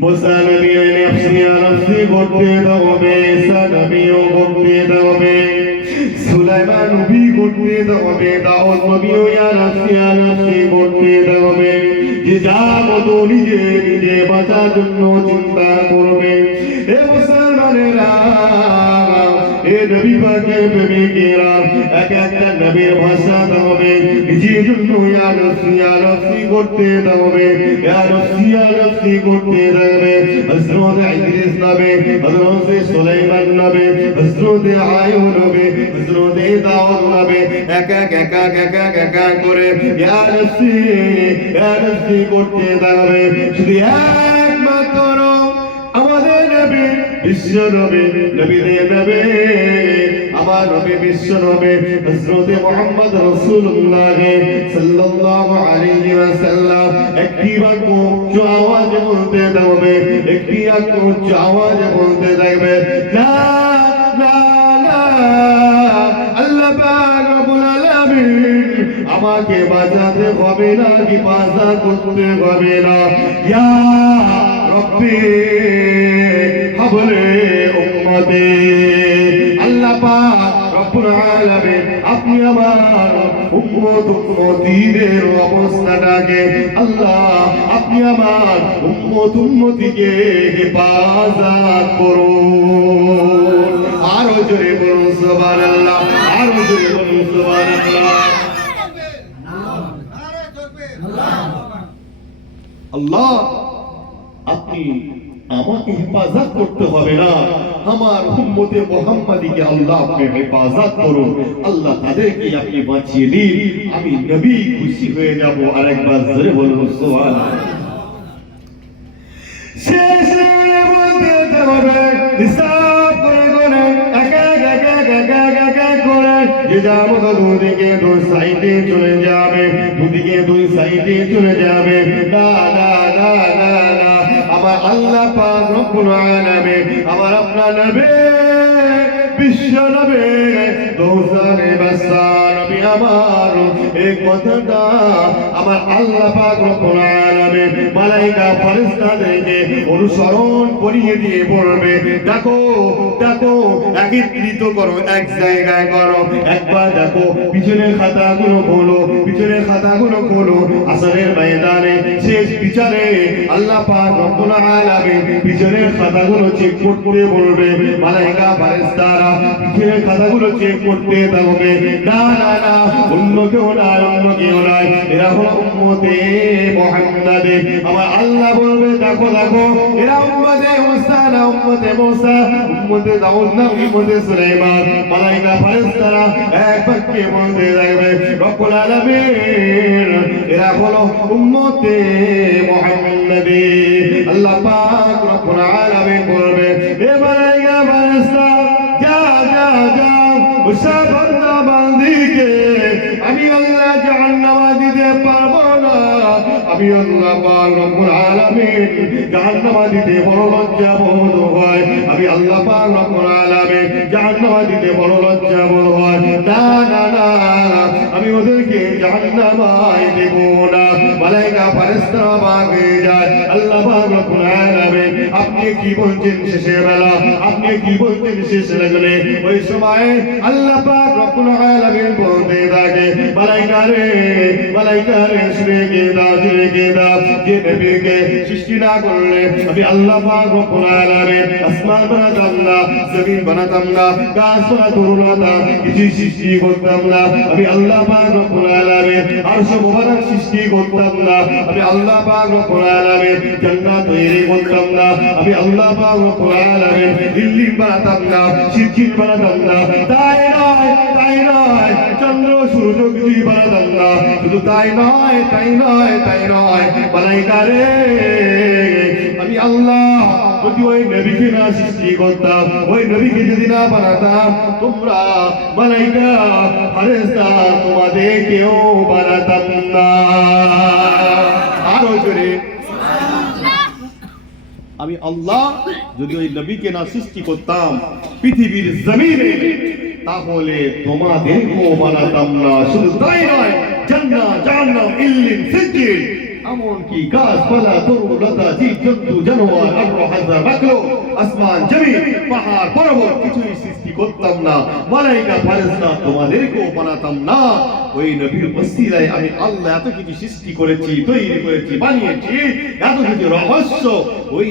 মুসা নবী নফসি নফসি করতে হবে ঈসা করতে হবে সুলাইমান নবী করতে হবে দাউদ নবীও নফসি নফসি করতে হবে যে যা মতো নিজে বাঁচার জন্য চিন্তা করবে এ মুসলমানেরা এ নবী পাকে প্রেমিকেরা এক একটা নবীর ভাষা জন্য ইয়ারসি ইয়ারসি করতে থাকবে ইয়ারসি ইয়ারসি করতে থাকবে হযরত ইদ্রিস নবী হযরত সুলাইমান নবী হযরত আয়ুব নবী হযরত দাউদ নবী এক এক এক এক এক এক এক করে ইয়ারসি ইয়ারসি করতে থাকবে শুধু বিশ্ব নবী নবীদের নবী আমার নবী বিশ্ব নবী হযরত মুহাম্মদ রাসূলুল্লাহ সাল্লাল্লাহু আলাইহি ওয়াসাল্লাম। একটি বাক্য উচ্চ আওয়াজে বলতে হবে একটি বাক্য উচ্চ আওয়াজে বলতে থাকবে, লা লা লা, আল্লাহ পাক রব্বুল আলামিন, আমাকে বাঁচাতে হবে না কি বাঁচা করতে হবে না। ইয়া রব্বি হাবলে উম্মতে। আল্লাহ পাক রব্বুল আলামিন, আপনি আমার উম্মত, উম্মতিদের অবস্থাটাকে, আল্লাহ আপনি আমার উম্মত, উম্মতিকে হেফাজত করুন। আরও জোরে বলুন, সুবহানাল্লাহ। আরও জোরে বলুন, সুবহানাল্লাহ। আল্লাহ, আপনি আমাকে হেফাজত করতে হবে না। আমার উম্মতে মুহাম্মাদিকে আল্লাহ আপনি হেফাজত করুন। আল্লাহ তাদেরকে আপনি বাঁচিয়ে দিন আমি নবী খুশি হয়ে যাব। আরেকবার জোরে বলুন, সুবহানাল্লাহ। দুদিকে দুই সাইডে চলে যাবে, দুদিকে দুই সাইডে চলে যাবে। না না না না না আমার আল্লাহ পাক রব্বুল আমার আপনার নবী, বিশ্ব নবী আমার এই কথাটা আমার আল্লাহ মালাইকা অনুসরণ করিয়ে দিয়ে বলবে, ডাকো ডাকো একত্রিত করো, এক জায়গায় করো, একবার দেখো, পিছনের খাতাগুলো খোলো, পিছনের খাতাগুলো খোলো, আসরের ময়দানে শেষ বিচারে আল্লাহ পাক রব্বুল আলামিন পিছনের খাতাগুলো চেক করতে বলবে, মালাইকা ফেরেশতারা পিছনের খাতাগুলো চেক করতে থাকবে। না না না, অন্য কেউ নাই, অন্য কেউ নাই। এরা হলো উম্মতে মুহাম্মাদে। আমার আল্লাহ বলবে, দেখো দেখো, এরা উম্মতে মুসা উম্মতে মুসা, উম্মতে দাউদ, না উম্মতে সুলাইমান মালাইকা ফেরেশতারা এক বাক্যে বলতে থাকবে, রব্বুল আলামিন। এরা হলো উম্মতে মুহাম্মাদে। আল্লাহ পাক রব্বুল আলামিন বলবে, এ মালাইকা ফেরেশতা, যা যা যা উসা আমি আল্লাহ পাক রব্বুল আলামিন জাহান্নামীতে বড় লজ্জা বোধ হয়। আমি আল্লাহ পাক রব্বুল আলামিন জাহান্নামীতে বড় লজ্জা বোধ হয়। না না না, আমি ওদেরকে জাহান্নামায় দেব না। মালাইকা ভাগ হয়ে যায়। আল্লাহ পাক রব্বুল আলামিন আপনি কি বলছেন শেষে বেলা? আপনি কি বলছেন শেষ লাগলে ওই সময় আল্লাহ পাক বলতে থাকে মালাইকা রে মালাইকা রে শুনে গে গে যে নবীকে সৃষ্টি না করলে আমি আল্লাহ পাক রব্বুল আলামিন আসমান বানাতাম না, জমিন বানাতাম না, গাছ কিছু সৃষ্টি করতাম না, আমি আল্লাহ পাক রব্বুল সৃষ্টি করতাম না, আমি আল্লাহ পাক তৈরি করতাম না, আমি আল্লাহ রব্বুল আলামিন দিল্লি বানাতাম না সিজিল বানাতাম না তাই নয় তাই নয়, চন্দ্র, সূর্য কিছুই বানাতাম না শুধু তাই নয় তাই নয় তাই নয়, মালাইকা রে। আমি আল্লাহ, যদি ওই নবীকে না সৃষ্টি করতাম, ওই নবীকে যদি না বানাতাম, তোমরা মালাইকা, ফেরেশতা তোমাদের কেউ বানাতাম না। আরও জোরে। আমি আল্লাহ যদি ওই নবীকে না সৃষ্টি করতাম, পৃথিবীর জমিনে, তাহলে তোমাদেরকেও বানাতাম না। শুধু তাই নয়, জান্নাত, জাহান্নাম ইল্লিন সিজিল এমনকি গাছপালা তরু লতা, জীব, জন্তু, জানোয়ার হাজরা মাকলো আসমান, জমিন, পাহাড়, পর্বত, কিছুই করতাম না। মালাইকা ফারেস্তা তোমাদেরকেও বানাতাম না। ওই নবীর বস্তিরায় আমি আল্লাহ এত কিছু সৃষ্টি করেছি, তৈরি করেছি, বানিয়েছি, এত কিছু রহস্য। ওই